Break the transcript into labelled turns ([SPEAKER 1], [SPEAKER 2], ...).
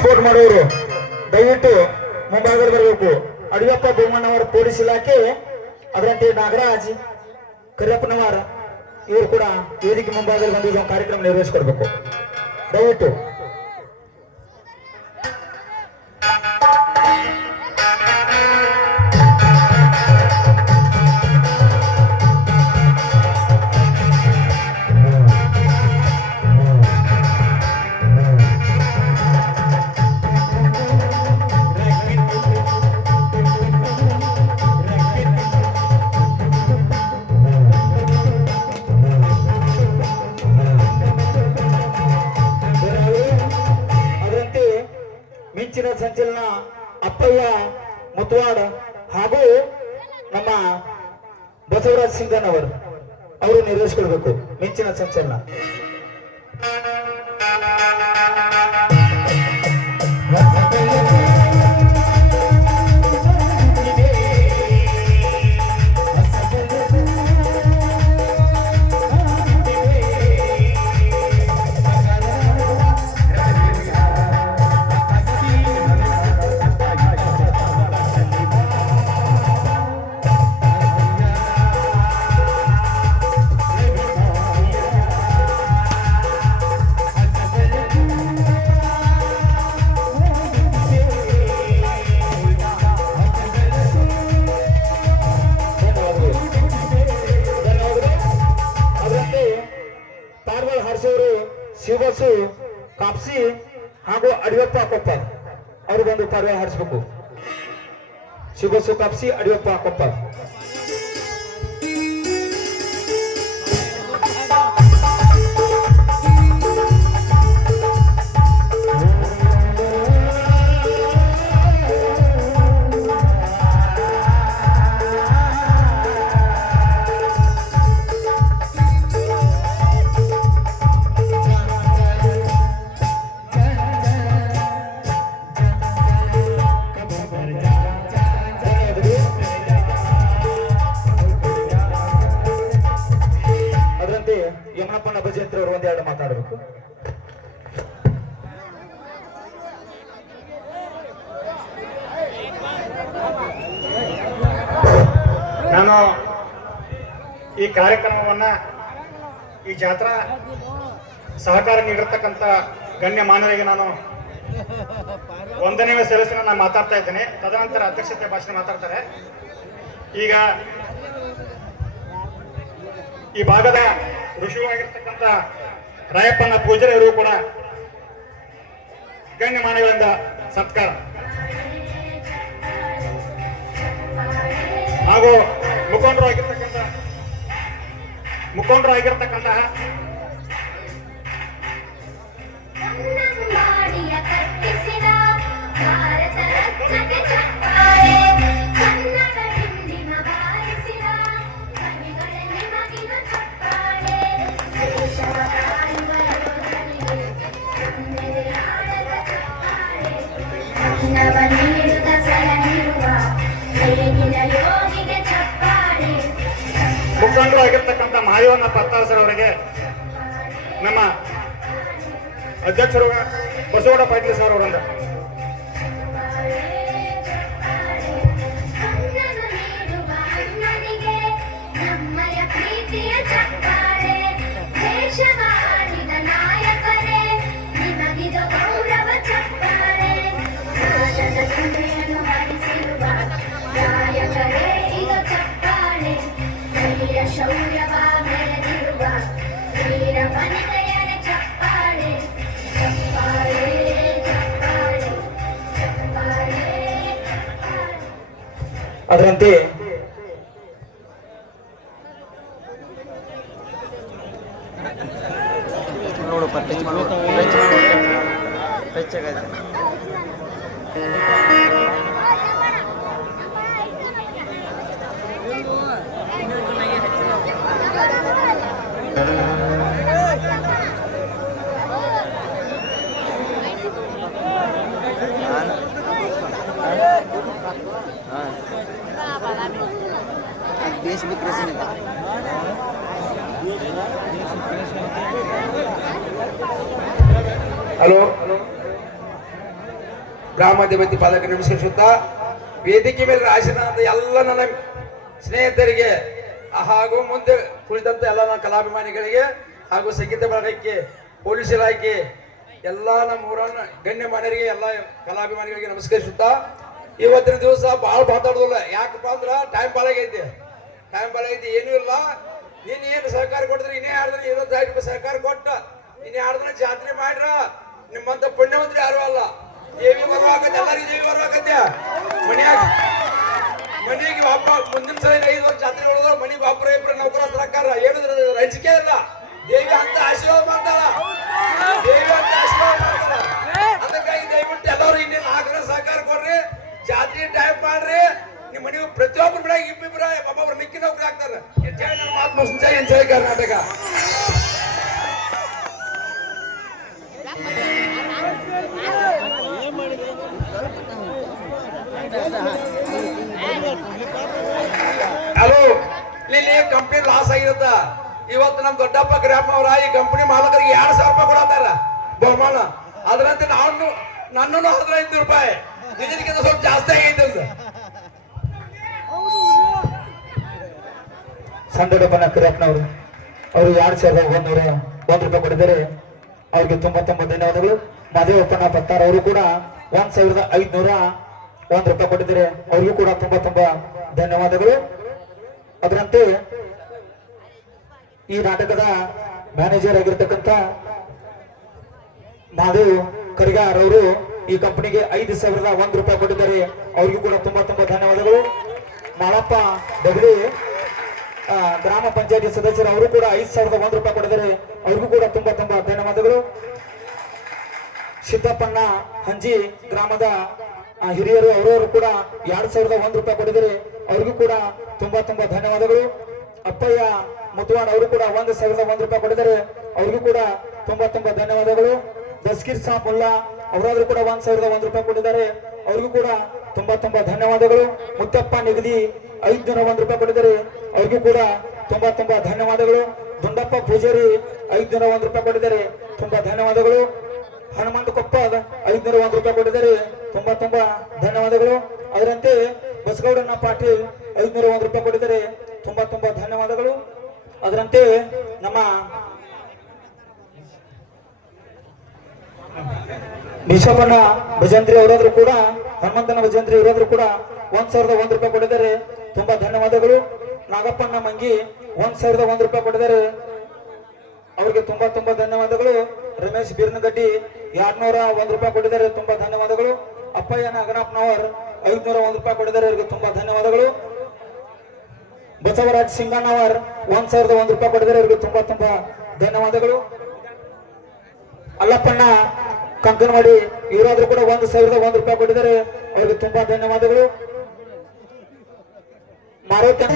[SPEAKER 1] Sport ಮಾಡೋರು, ದಯವಿಟ್ಟು ಮುಂಭಾಗದಲ್ಲಿ ಬರಬೇಕು. ಅಡಿಯಪ್ಪ ಬೋಮಣ್ಣವರ ಪೊಲೀಸ್ ಇಲಾಖೆ, ಅದರಂತೆ ನಾಗರಾಜ್, ಕರಿಯಪ್ಪನವರ, ಇವರು ಕೂಡ ವೇದಿಕೆ ಮುಂಭಾಗದಲ್ಲಿ ಬಂದು ಕಾರ್ಯಕ್ರಮ ನಿರ್ವಹಿಸಿಕೊಡ್ಬೇಕು ದಯವಿಟ್ಟು. ಮಿಂಚಿನ ಸಂಚಲನ ಅಪ್ಪಯ್ಯ ಮುತ್ವಾಡ್ ಹಾಗೂ ನಮ್ಮ ಬಸವರಾಜ್ ಸಿಂಗನ್ ಅವರು ಅವರು ನಿರ್ವಹಿಸಿಕೊಳ್ಬೇಕು ಮಿಂಚಿನ ಸಂಚಲನ. ಹಾಗೂ ಅವ್ರಿಗೊಂದು ಪರ್ವ ಅವರು ಶುಭ ಸುಖಾಪ್ಸಿ ಅಡಿಯಪ್ಪ ಕೊಪ್ಪ.
[SPEAKER 2] ನಾನು ಈ ಕಾರ್ಯಕ್ರಮವನ್ನ, ಈ ಜಾತ್ರಾ ಸಹಕಾರ ನೀಡಿರ್ತಕ್ಕಂಥ ಗಣ್ಯ ಮಾನವರಿಗೆ ನಾನು ಒಂದನೇ ಸದಸ್ಯನ ನಾನು ಮಾತಾಡ್ತಾ ಇದ್ದೇನೆ. ತದನಂತರ ಅಧ್ಯಕ್ಷತೆ ಭಾಷಣ ಮಾತಾಡ್ತಾರೆ. ಈಗ ಈ ಭಾಗದ ಋಷಿಯಾಗಿರ್ತಕ್ಕಂಥ ರಾಯಪ್ಪನ ಪೂಜಾರಿಯವರು ಕೂಡ ಗಣ್ಯ ಮಾನವರಿಂದ ಸತ್ಕಾರ. ಹಾಗೂ ಮುಖಂಡರು ಆಗಿರ್ತಕ್ಕಂಥ ಮುಖಂಡರು ಆಗಿರ್ತಕ್ಕಂಥ ಮಹಾದೇವನ ಪತ್ತಾರ್ ಸರ್ ಅವರಿಗೆ ನಮ್ಮ ಅಧ್ಯಕ್ಷರು ಬಸವಣ್ಣ ಪಾಟೀಲ್ ಸರ್ ಅವರಿಂದ
[SPEAKER 1] ಅದರಂತೆ
[SPEAKER 3] ನೋಡಪ್ಪ ಟಚ್ ಇದೆ
[SPEAKER 1] ಹಲೋ
[SPEAKER 4] ಗ್ರಾಮಾಧಿಪತಿ ಪಾದಕ ನಮಸ್ಕರಿಸುತ್ತಾ ವೇದಿಕೆ ಮೇಲೆ ಆಶೀರ್ವಾದ ಎಲ್ಲ ನನ್ನ ಸ್ನೇಹಿತರಿಗೆ ಹಾಗೂ ಮುಂದೆ ಕುಳಿತಂತ ಎಲ್ಲ ನನ್ನ ಕಲಾಭಿಮಾನಿಗಳಿಗೆ ಹಾಗೂ ಸಂಗೀತ ಬಳಗಕ್ಕೆ ಪೊಲೀಸ್ ಇಲಾಖೆ ಎಲ್ಲ ನಮ್ಮ ಊರನ್ನ ಗಣ್ಯಮಾನ್ಯರಿಗೆ ಎಲ್ಲ ಕಲಾಭಿಮಾನಿಗಳಿಗೆ ನಮಸ್ಕರಿಸುತ್ತಾ ಇವತ್ತಿನ ದಿವಸ ಭಾಳ ಮಾತಾಡೋದಿಲ್ಲ ಯಾಕಪ್ಪ ಅಂದ್ರ ಟೈಮ್ ಭಾಳ ಟೈಮ್ ಭಾಳ ಐತಿ ಏನೂ ಇಲ್ಲ ನೀನ್ ಏನು ಸಹಕಾರ ಕೊಡಿದ್ರೆ ಇನ್ನೇ ಯಾರ್ದ್ರೆ ದಿನ ಐವತ್ತೈದು ರೂಪಾಯಿ ಸಹಕಾರ ಕೊಟ್ಟ? ಇನ್ ಎರಡು ದಿನ ಜಾತ್ರೆ ಮಾಡ್ರ? ನಿಮ್ಮಂತ ಪುಣ್ಯವಂತರು ಯಾರು ಅಲ್ಲ. ದೇವಿ ಬರುವಾಗತ್ತೆ ಎಲ್ಲರಿಗೂ ದೇವಿ ಬರುವಾಗತ್ತೆ ಮನೆಯಾಗ ಮನೆಗೆ ಮುಂದಿನ ಸಲ ಐದು ವರ್ಷ ಜಾತ್ರೆ ಒಳಗ ಮನೆಗೆ ಬಾಪರ ಇಬ್ಬರು ನೌಕರ ಸರ್ಕಾರ ಏನು ರಜಿಕೆ ಇಲ್ಲ. ದೇವಿ ಅಂತ ಆಶೀರ್ವಾದ ಮಾಡ್ತಾಳ. ದೇವಿ ಅಂತ ಆಶೀರ್ವಾದ ಹಲೋ ಇಲ್ಲಿ ಕಂಪನಿ ಲಾಸ್ ಆಗಿರುತ್ತ. ಇವತ್ತು ನಮ್ ದೊಡ್ಡಪ್ಪ ಗ್ರಾಮ ಅವರ ಈ ಕಂಪನಿ ಮಾಲಕರಿಗೆ ಎರಡ್ ಸಾವಿರ ರೂಪಾಯಿ ಕೊಡತ್ತಾರ. ಬಹುಮಾನ. ಅದರಂತೆ ನಾನು, ನನ್ನನ್ನು ಹದಿನೈದು ರೂಪಾಯಿ. ಇದಕ್ಕಿಂತ ಸ್ವಲ್ಪ ಜಾಸ್ತಿ ಆಗೈತೆ ಸಂದರ್ಭನ
[SPEAKER 1] ಸಂದಡಪ್ಪನ ಕರಿಯಪ್ಪನವರು ಅವರು ಎರಡು ಸಾವಿರದ ಒಂದೂರ ಒಂದು ರೂಪಾಯಿ ಕೊಡಿದರೆ ಅವ್ರಿಗೆ ತುಂಬಾ ತುಂಬಾ ಧನ್ಯವಾದಗಳು. ಮದುವೆ ಒಪ್ಪನ ಪತ್ತಾರ, ಅವರು ಕೂಡ ಒಂದ್ ಸಾವಿರದ ಐದ್ನೂರ ಒಂದ್ ರೂಪಾಯಿ ಕೊಟ್ಟಿದ್ದಾರೆ. ಅವ್ರಿಗೂ ಕೂಡ ತುಂಬಾ ತುಂಬಾ ಧನ್ಯವಾದಗಳು. ಅದರಂತೆ ಈ ನಾಟಕದ ಮ್ಯಾನೇಜರ್ ಆಗಿರ್ತಕ್ಕಂಥ ಮಾಧು ಕರಿಗಾರ್ ಅವರು ಈ ಕಂಪನಿಗೆ ಐದು ಸಾವಿರದ ಒಂದ್ ರೂಪಾಯಿ ಕೊಟ್ಟಿದ್ದಾರೆ. ಅವ್ರಿಗೂ ಕೂಡ ತುಂಬಾ ತುಂಬಾ ಧನ್ಯವಾದಗಳು. ಮಾಳಪ್ಪ ಬಗಲಿ ಗ್ರಾಮ ಪಂಚಾಯತಿ ಸದಸ್ಯರು ಅವರು ಕೂಡ ಐದು ಸಾವಿರದ ಒಂದ್ ರೂಪಾಯಿ ಕೊಟ್ಟಿದ್ದಾರೆ. ಅವ್ರಿಗೂ ಕೂಡ ತುಂಬಾ ತುಂಬಾ ಧನ್ಯವಾದಗಳು. ಸಿದ್ದಪ್ಪಣ್ಣ ಹಂಜಿ ಗ್ರಾಮದ ಹಿರಿಯರು, ಅವರವರು ಕೂಡ ಎರಡ್ ಸಾವಿರದ ಒಂದ್ ರೂಪಾಯಿ ಕೊಟ್ಟಿದ್ದಾರೆ. ಅವ್ರಿಗೂ ಕೂಡ ತುಂಬಾ ತುಂಬಾ ಧನ್ಯವಾದಗಳು. ಅಪ್ಪಯ್ಯ ಮುತ್ವಾಡ್ ಅವರು ಕೂಡ ಒಂದ್ ಸಾವಿರದ ಒಂದ್ ರೂಪಾಯಿ ಕೊಟ್ಟಿದ್ದಾರೆ. ಅವ್ರಿಗೂ ಕೂಡ ತುಂಬಾ ತುಂಬಾ ಧನ್ಯವಾದಗಳು. ದಸ್ಕಿರ್ ಸಾಬ್ ಮುಲ್ಲಾ ಅವರಾದ್ರೂ ಕೂಡ ಒಂದ್ ಸಾವಿರದ ಒಂದ್ ರೂಪಾಯಿ ಕೊಟ್ಟಿದ್ದಾರೆ. ಅವ್ರಿಗೂ ಕೂಡ ತುಂಬಾ ತುಂಬಾ ಧನ್ಯವಾದಗಳು. ಮುತ್ತಪ್ಪ ನಿಗದಿ ಐದು ದಿನ ಒಂದ್ ರೂಪಾಯಿ ಕೊಟ್ಟಿದ್ದಾರೆ. ಅವ್ರಿಗೂ ಕೂಡ ತುಂಬಾ ತುಂಬಾ ಧನ್ಯವಾದಗಳು. ದುಂಡಪ್ಪ ಪೂಜಾರಿ ಐದು ದಿನ ಒಂದ್ ರೂಪಾಯಿ ಕೊಟ್ಟಿದ್ದಾರೆ. ತುಂಬಾ ಧನ್ಯವಾದಗಳು. ಹನುಮಂತ ಕೊಪ್ಪ ಐದ್ನೂರ ಒಂದು ರೂಪಾಯಿ ಕೊಟ್ಟಿದ್ದಾರೆ. ತುಂಬಾ ತುಂಬಾ ಧನ್ಯವಾದಗಳು. ಅದರಂತೆ ಬಸಗೌಡಣ್ಣ ಪಾಟೀಲ್ ಐದ್ನೂರ ಒಂದು ರೂಪಾಯಿ ಕೊಟ್ಟಿದ್ದಾರೆ. ತುಂಬಾ ತುಂಬಾ ಧನ್ಯವಾದಗಳು. ಅದರಂತೆ ನಮ್ಮ ಬಿಷಪಣ್ಣ ಭಜಂತ್ರಿ ಅವರಾದ್ರೂ ಕೂಡ, ಹನುಮಂತನ ಭಜಂತ್ರಿ ಅವರಾದ್ರೂ ಕೂಡ ಒಂದ್ ಸಾವಿರದ ಒಂದ್ ರೂಪಾಯಿ ಕೊಟ್ಟಿದ್ದಾರೆ. ತುಂಬಾ ಧನ್ಯವಾದಗಳು. ನಾಗಪ್ಪಣ್ಣ ಮಂಗಿ ಒಂದ್ ಸಾವಿರದ ಒಂದ್ ರೂಪಾಯಿ ಕೊಟ್ಟಿದ್ದಾರೆ. ಅವ್ರಿಗೆ ತುಂಬಾ ತುಂಬಾ ಧನ್ಯವಾದಗಳು. ರಮೇಶ್ ಬೀರ್ನಗಡ್ಡಿ ಎರಡ್ನೂರ ಒಂದ್ ರೂಪಾಯಿ ಕೊಟ್ಟಿದ್ದಾರೆ, ತುಂಬಾ ಧನ್ಯವಾದಗಳು. ಅಪ್ಪಯ್ಯ ನಾಗನಪ್ಪನವರ್ ಐದ್ನೂರ ಒಂದ್ ರೂಪಾಯಿ ಕೊಟ್ಟಿದ್ದಾರೆ ಇವರಿಗೆ ತುಂಬಾ ಧನ್ಯವಾದಗಳು. ಬಸವರಾಜ್ ಸಿಂಗಣ್ಣವರ್ ಒಂದ್ ಸಾವಿರದ ಒಂದ್ ರೂಪಾಯಿ ಕೊಟ್ಟಿದ್ದಾರೆ ಇವರಿಗೆ ತುಂಬಾ ತುಂಬಾ ಧನ್ಯವಾದಗಳು. ಅಲ್ಲಪ್ಪಣ್ಣ, ಕಂಕನವಾಡಿ, ಇವರಾದ್ರೂ ಕೂಡ ಒಂದ್ ಸಾವಿರದ ಒಂದ್ ರೂಪಾಯಿ ಕೊಟ್ಟಿದ್ದಾರೆ, ಅವ್ರಿಗೆ ತುಂಬಾ ಧನ್ಯವಾದಗಳು. ಮಾರುತಿ